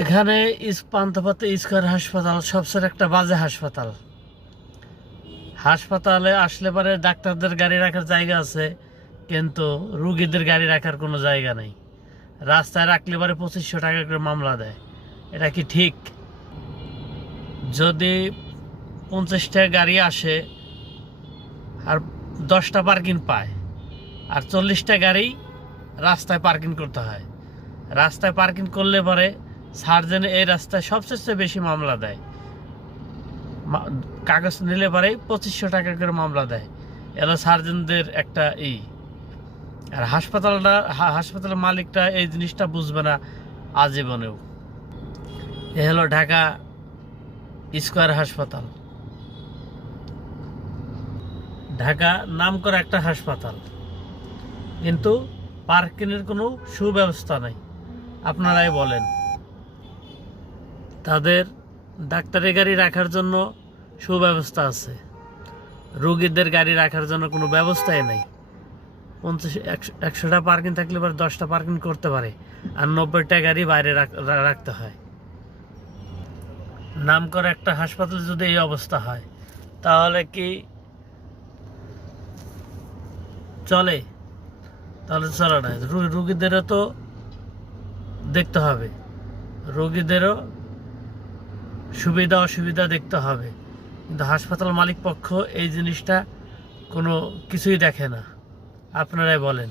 এখানে পান্থপথে স্কয়ার হাসপাতাল সবচেয়ে একটা বাজে হাসপাতাল। হাসপাতালে আসলে পরে ডাক্তারদের গাড়ি রাখার জায়গা আছে, কিন্তু রুগীদের গাড়ি রাখার কোনো জায়গা নেই। রাস্তায় রাখলে পরে 2500 টাকা করে মামলা দেয়। এটা কি ঠিক? যদি 50টা গাড়ি আসে আর 10টা পার্কিং পায়, আর 40টা গাড়ি রাস্তায় পার্কিং করতে হয়। রাস্তায় পার্কিং করলে পরে সার্জেন এই রাস্তায় সবচেয়ে বেশি মামলা দেয়। কাগজ নিলে পরে 2500 টাকা করে মামলা দেয়। এরা সার্জেনদের একটা আর হাসপাতালের মালিকটা এই জিনিসটা বুঝবে না আজীবনেও। এ হলো ঢাকা স্কয়ার হাসপাতাল। ঢাকা নামকরা একটা হাসপাতাল, কিন্তু পার্কিংয়ের কোনো সুব্যবস্থা নাই। আপনারাই বলেন, তাদের ডাক্তারি গাড়ি রাখার জন্য সুব্যবস্থা আছে, রোগীদের গাড়ি রাখার জন্য কোনো ব্যবস্থাই নেই। 100টা পার্কিং থাকলে পরে 10টা পার্কিং করতে পারে, আর 90টা গাড়ি বাইরে রাখতে হয়। নামকরা একটা হাসপাতালে যদি এই অবস্থা হয়, তাহলে কি চলে? তাহলে চলে না। রোগীদেরও তো দেখতে হবে, রোগীদেরও সুবিধা অসুবিধা দেখতে হবে, কিন্তু হাসপাতাল মালিক পক্ষ এই জিনিসটা কোনো কিছুই দেখে না। আপনারাই বলেন।